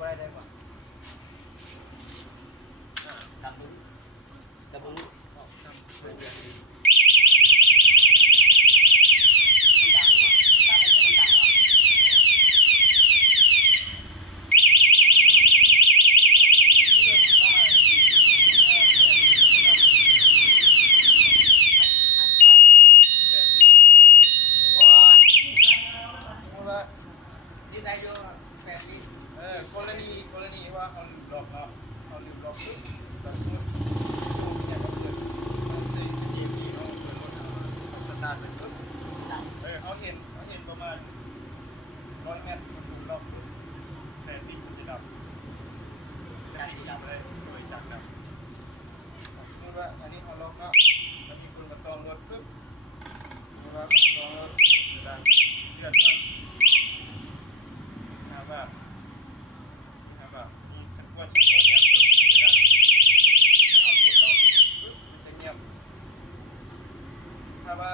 บ่ได้เลยว่ะกับบุ้งกับบุ้งมันดังอ่ะตาเป็นมันดังอ่ะกรณีว่าเขาลืมล็อกเนาะเขาลืมล็อกปุ๊บแล้วสมมติเนี่ยก็เกิดมันเสียงเกมที่เขาเปิดรถเขาสตาร์ทไปปุ๊บเขาเห็นประมาณ100 เมตรมันถูกล็อกปุ๊บแต่ติดมันจะดับแต่ติดดับเลยโดยจักดับสมมติว่าอันนี้เขาล็อกเนาะแล้วมีคนมาตอมรถปุ๊บสมมติว่าเขาตอมรถจะดังเดือดกัน5 บาทมีขันกวนอีกตัวเนี้ยปุ๊บมันจะดังถ้าเอากดล็อกปุ๊บมันจะเงียบถ้าว่า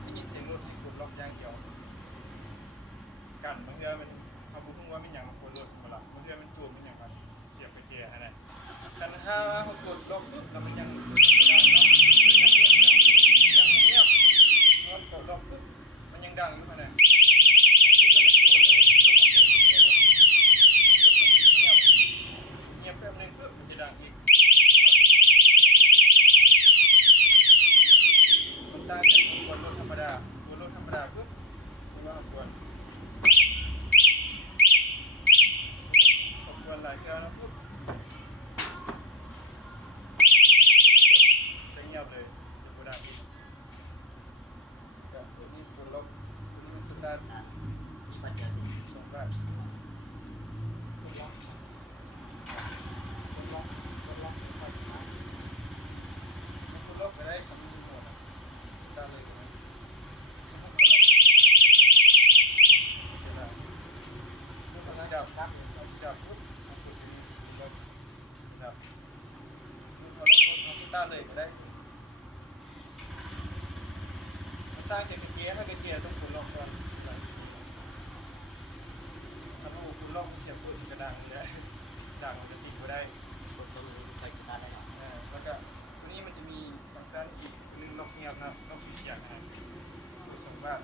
ไม่ยินเสียงรถให้กดล็อกอย่างเดียวกันบางทีมันเขาบุกว่าไม่อย่างกดรถมาละบางทีมันจูบมันอย่างมันเสียบไปเจออะไรกันถ้าเขากดล็อกปุ๊บแล้วมันยังดังเนาะมันยังเงียบเนาะกดล็อกปุ๊บมันยังดังอยู่ขนาดแป๊บนึงปุ๊บมันจะดังอีกมันต่างจากกดรถธรรมดากดรถธรรมดาปุ๊บมันว่ากดหลายครั้งแล้วปุ๊บจะเงียบเลยจะกดดังอีกตัวนี้กดล็อกตัวนี้สตาร์ท2 บาทล็อกไปได้คำนี้หมดนะได้เลยนะสมมติเราล็อกเอาสีดับปุ๊บเอากดที่นี่ล็อกดับเราล็อกเอาสตาร์ทเลยก็ได้มันตั้งจากเกียร์ให้เกียร์ต้องกดล็อกก่อนถ้าเรากดล็อกเสียบปุ๊บจะดังเลยดังมันจะติดก็ได้กดตรงนี้ไปสตาร์ทได้แล้วก็ตัวนี้มันจะมีฟังก์ชันอีก1ล็อกเงียบนะล็อกเสียงนะ2 บาท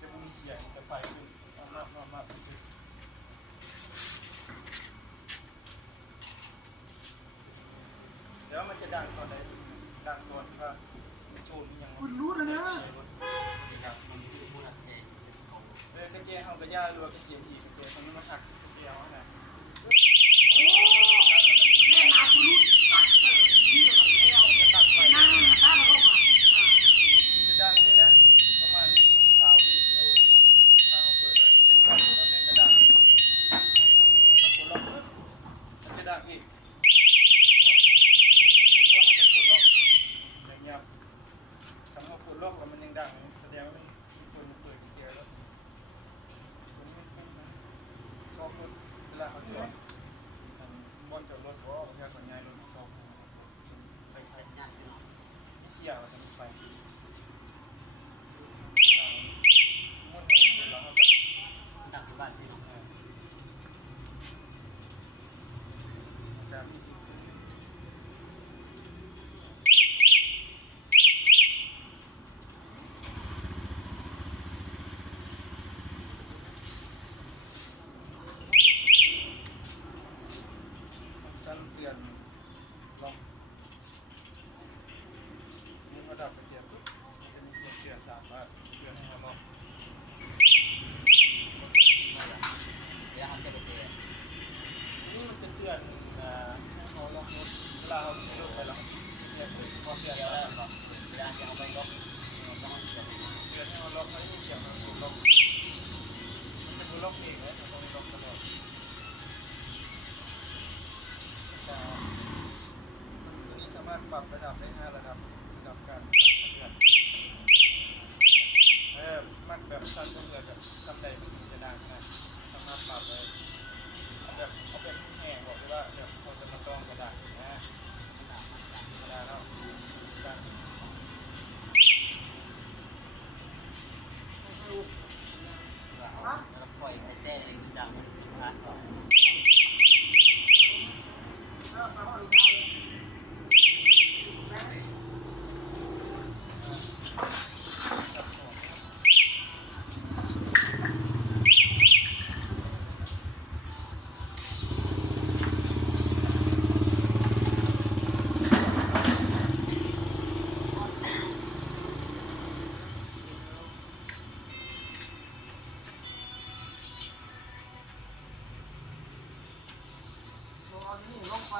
จะมีเสียงจะไฟขึ้นมากเดี๋ยวมันจะดังตอนไหนดังตอนที่ว่าโชว์ยัง คุณรู้นะนะ กระเจี๊ยบเขากระย่ารัวกระเจี๊ยบอีกกระเจี๊ยบตรงนี้มันหักกระเจี๊ยบนะ โอ้แม่นาคุณรู้สักเลยนี่เลยแล้ว จะตัดไฟ นั่งข้ามาเข้ามา จะดังนี่แหละประมาณ20 วิถ้าเขาเปิดไว้มันจะดังตอนนึงกระดังถ้าปลดล็อกมันจะดังอีกเป็นตัวให้จะปลดล็อกอย่างเงี้ยถ้าเขาปลดล็อกแล้วมันยังดังแสดงว่ามีคนเปิดกระเจี๊ยบแล้วตัวนี้มันเป็นซอฟต์รถเวลาเขาจอดบนจอดรถก็ยาส่วนใหญ่รถซอฟต์ไปไฟไม่เสียว่าจะมีไฟมุ่งทางเราเขาจะ ตักที่บ้านพี่น้อง การพิจิตรสั้นเตือนลองนี่ระดับกระเทียมจะมีเสียงเตือน3 ว่าเตือนให้เราลอง เดี๋ยวเขาจะไปเจอ นี่มันจะเตือนให้เขาล็อกรถเวลาเขาขี่รถไปแล้วเนี่ยพอเตือน เดี๋ยว แล้ แล้ว วก็เวลาจะเอาไปลบต้องเสีย เตือนให้เขาล็อกไม่มีเสียงมันถูกล็อกมันจะล็อกเองเลยมันต้องล็อกตลอดแต่ตัวนี้สามารถปรับระดับได้5 ระดับการสั่นสะเทือนมันแบบสั่นสะเทือนแบบสั่นใดมันจะดังนะสามารถปรับได้แบบเขาเป็นแห้งบอกเลยว่าแบบเขาจะมาต้องกระดาษนะกระดาษแล้วดัง แล้วปล่อยไปเต้ดังร้านก่อน ตอนนี้ลงไป